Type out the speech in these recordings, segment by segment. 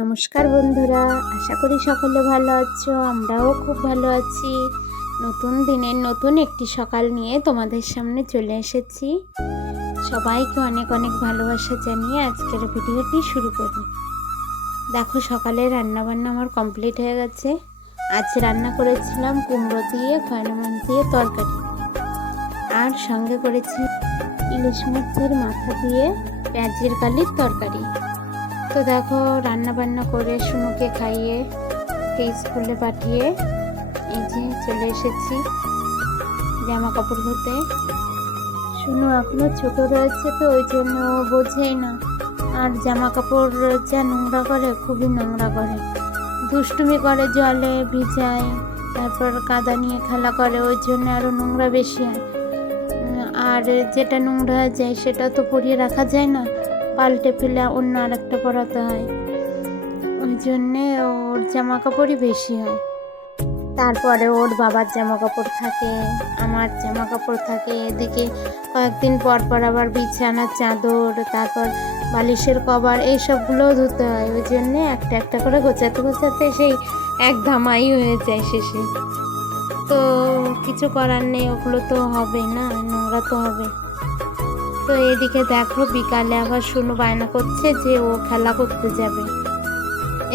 নমস্কার বন্ধুরা, আশা করি সকলে ভালো আছো। আমরাও খুব ভালো আছি। নতুন দিনের নতুন একটি সকাল নিয়ে তোমাদের সামনে চলে এসেছি। সবাইকে অনেক অনেক ভালোবাসা জানিয়ে আজকের ভিডিওটি শুরু করি। দেখো, সকালে রান্নাবান্না আমার কমপ্লিট হয়ে গেছে। আজ রান্না করেছিলাম কুমড়ো দিয়ে খয়না মাছ দিয়ে তরকারি, আর সঙ্গে করেছি ইলিশ মাছের মাথা দিয়ে পেঁয়াজের কালির তরকারি। তো দেখো, রান্না বান্না করে শুনুকে খাইয়ে স্কুলে পাঠিয়ে এই যে চলে এসেছি জামা কাপড় ধুতে। শুনু এখনো ছোট রয়েছে, তো ওই জন্য ও বোঝেই না, আর জামা কাপড় যা নোংরা করে, খুবই নোংরা করে, দুষ্টুমি করে, জলে ভিজায়, তারপর কাদা নিয়ে খেলা করে, ওই জন্য আরও নোংরা বেশি হয়। আর যেটা নোংরা হয়ে যায় সেটা তো পরিয়ে রাখা যায় না, পাল্টে ফেলে অন্য আরেকটা পরাতে হয়, ওই জন্যে ওর জামা কাপড়ই বেশি হয়। তারপরে ওর বাবার জামা কাপড় থাকে, আমার জামা কাপড় থাকে, এদিকে কয়েকদিন পর পর আবার বিছানার চাদর, তারপর বালিশের কভার, এইসবগুলোও ধুতে হয়। ওই জন্যে একটা একটা করে গোছাতে গোছাতে সেই এক ধামাই হয়ে যায় শেষে। তো কিছু করার নেই, ওগুলো তো হবে না, নোংরা তো হবে। তো এদিকে দেখো, বিকালে আবার শুনু বায়না করছে যে ও খেলা করতে যাবে।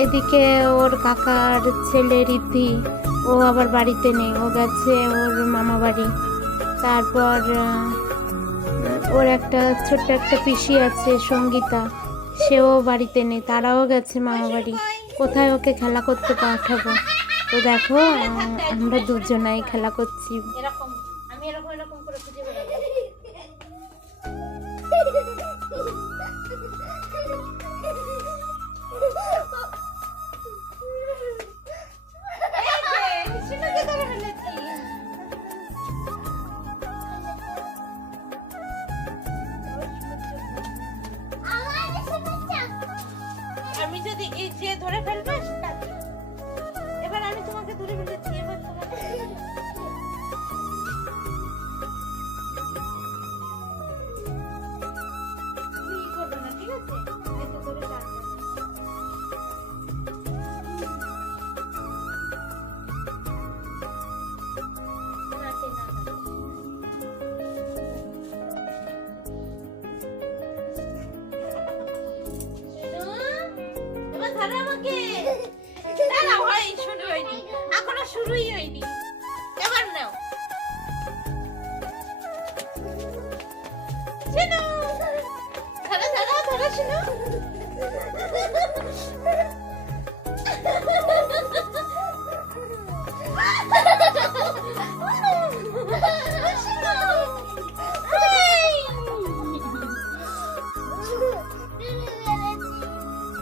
এদিকে ওর কাকার ছেলে রিদ্ধি, ও আবার বাড়িতে নেই, ও গেছে ওর মামা বাড়ি। তারপর ওর একটা ছোট্ট একটা পিসি আছে সঙ্গীতা, সেও বাড়িতে নেই, তারাও গেছে মামা বাড়ি। কোথায় ওকে খেলা করতে পাঠাবো? তো দেখো, আমরা দুজনাই খেলা করছি। এরকম আমি এরকম এরকম করে খুঁজে বেড়াবো। আমি যদি এই যে ধরে ফেলবে, এবার আমি তোমাকে ধরে ফেলেছি, এবার তোমাকে করবে না, ঠিক আছে? এতে ধরে টানবে। শুরুই হয়নি, এবার নাও। শোনো, ধরো ধরো ধরো, শোনো।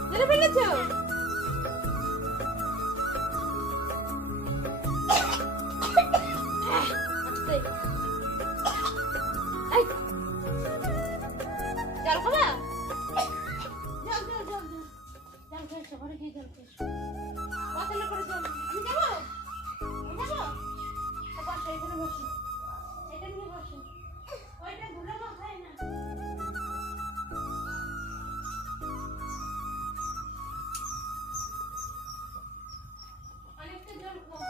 ধরে ফেলেছো? জল খাবা? জল জল জল জল খেয়েছো, ঘরে গিয়ে জল খেয়েছো, বোতলে করে জল। আমি যাবো, আমি যাবো, বসো এখানে, বসো, এটা নিয়ে বসো, ওইটা ধুলে মাথায় না। অনেকটা জল খাও।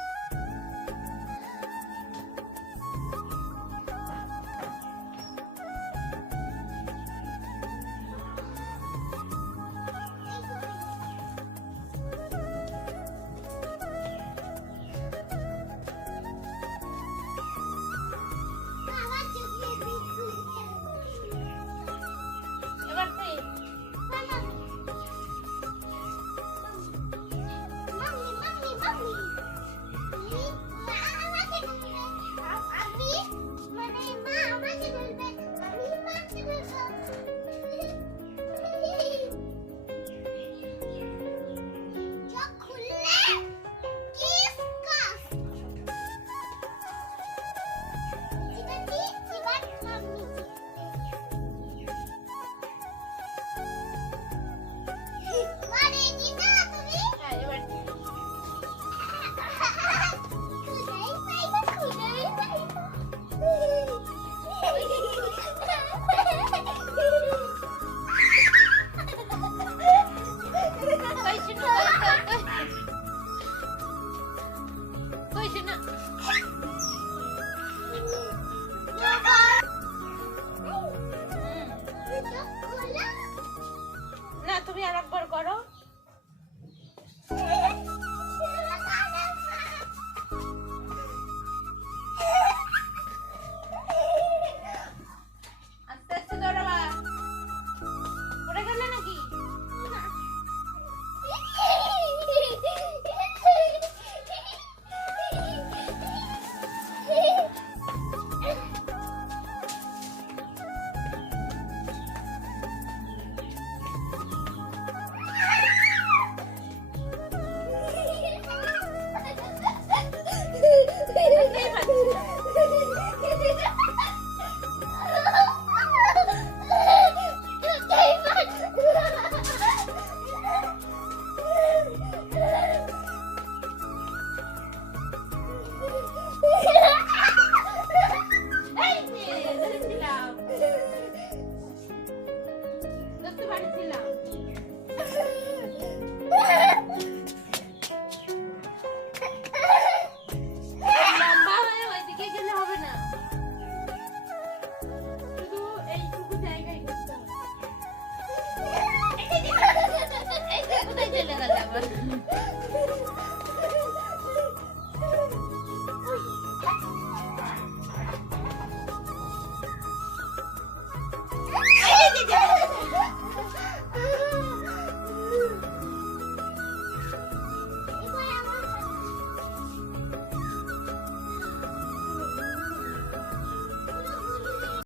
আবার